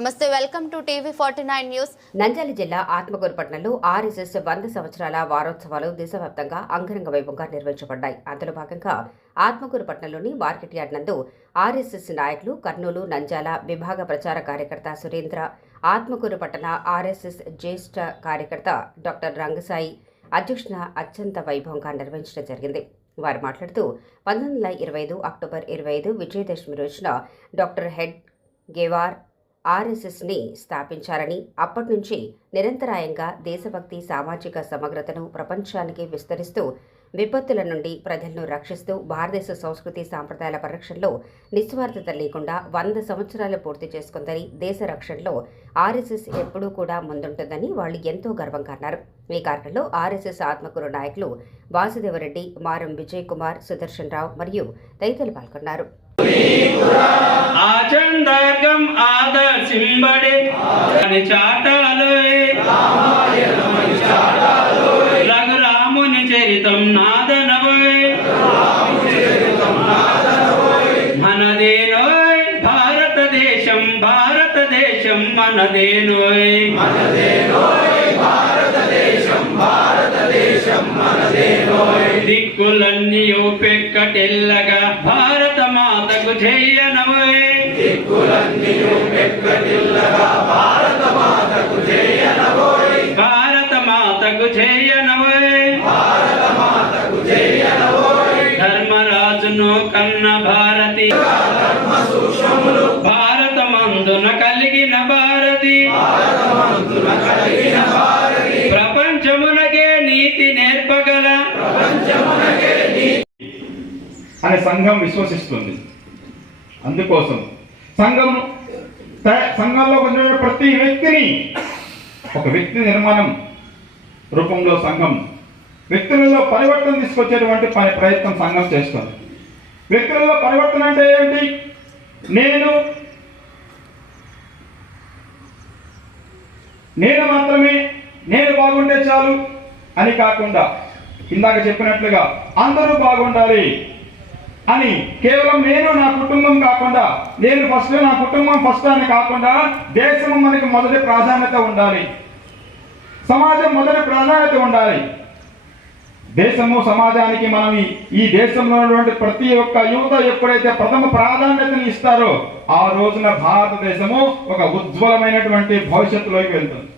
నమస్తే welcome to TV forty nine news. Nandyal జిల్లా ఆత్మకూరు పట్టణంలో ఆర్ఎస్ఎస్ వంద సంవత్సరాల వారోత్సవాలు దేశవ్యాప్తంగా అంగరంగ వైభవంగా నిర్వహించబడ్డాయి. అందులో భాగంగా ఆత్మకూరు పట్టణంలోని మార్కెట్ యార్డ్ నందు ఆర్ఎస్ఎస్ నాయకులు కర్నూలు నంద్యాల విభాగ ప్రచార కార్యకర్త సురేంద్ర ఆత్మకూరు పట్టణ ఆర్ఎస్ఎస్ జ్యేష్ఠ కార్యకర్త డాక్టర్ రంగసాయి అధ్యక్షుణ అత్యంత వైభవంగా నిర్వహించడం జరిగింది. వారు మాట్లాడుతూ పంతొమ్మిది వందల ఇరవై ఐదు అక్టోబర్ ఇరవై ఐదు విజయదశమి రోజున డాక్టర్ హెడ్ గేవార్ ఆర్ఎస్ఎస్ని స్థాపించారని అప్పటి నుంచి నిరంతరాయంగా దేశభక్తి సామాజిక సమగ్రతను ప్రపంచానికి విస్తరిస్తూ విపత్తుల నుండి ప్రజలను రక్షిస్తూ భారతదేశ సంస్కృతి సాంప్రదాయాల పరిరక్షణలో నిస్వార్థత లేకుండా వంద సంవత్సరాలు పూర్తి చేసుకుందని దేశ రక్షణలో ఆర్ఎస్ఎస్ ఎప్పుడూ కూడా ముందుంటుందని వాళ్ళు ఎంతో గర్వంగా అన్నారు ఈ కార్యక్రమంలో ఆర్ఎస్ఎస్ ఆత్మకూరు నాయకులు వాసుదేవరెడ్డి మారం విజయ్ కుమార్ సుదర్శన్ రావు మరియు తదితరులు పాల్గొన్నారు. సింబడే అని చాటాలోయ్ రఘురాముని చరితం నాదనవే మనదేనోయ్ భారతదేశం భారతదేశం మనదేనోయ్. దిక్కులన్నీ పెక్కటెల్లగా భారత మాతకు చెయ్యనవోయ్ భారత మాతకు చేయనవోయ్ ధర్మరాజును కన్న భారతి భారత మందున కలిగిన భారతి ప్రపంచమునకే నీతి నేర్పగల అనే సంఘం విశ్వసిస్తుంది. అందుకోసం సంఘం సంఘంలో వచ్చిన ప్రతి వ్యక్తిని ఒక వ్యక్తి నిర్మాణం రూపంలో సంఘం వ్యక్తులలో పరివర్తన తీసుకొచ్చేటువంటి పని ప్రయత్నం సంఘం చేస్తుంది. వ్యక్తులలో పరివర్తన అంటే ఏంటి నేను నేను మాత్రమే నేను బాగుంటే చాలు అని కాకుండా ఇందాక చెప్పినట్లుగా అందరూ బాగుండాలి. అని కేవలం నేను నా కుటుంబం కాకుండా నేను ఫస్ట్ నా కుటుంబం ఫస్ట్ అని కాకుండా దేశం మనకి మొదటి ప్రాధాన్యత ఉండాలి. సమాజం మొదటి ప్రాధాన్యత ఉండాలి. దేశము సమాజానికి మనం ఈ- దేశంలో ఉన్నటువంటి ప్రతి ఒక్క యువత ఎప్పుడైతే ప్రథమ ప్రాధాన్యతని ఇస్తారో ఆ రోజున భారతదేశము ఒక ఉజ్వలమైనటువంటి భవిష్యత్తులోకి వెళ్తుంది.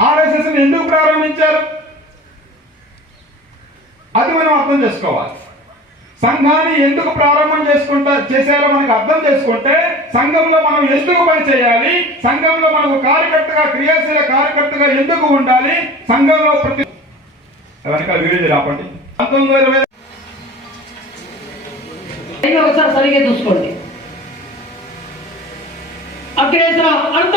ఆర్ఎస్ఎస్ ఎందుకు ప్రారంభించారు? అది మనం అర్థం చేసుకోవాలి. సంఘాన్ని ఎందుకు ప్రారంభం చేసుకుంటా చేశారో మనకు అర్థం చేసుకుంటే సంఘంలో మనం ఎందుకు పని చేయాలి? సంఘంలో మనం కార్యకర్తగా క్రియాశీల కార్యకర్తగా ఎందుకు ఉండాలి? సంఘంలో ప్రతి వెనక వీడియో రాపండి పంతొమ్మిది ఇరవై ఒకసారి సరిగ్గా చూసుకోండి. అగ్రేసర అంత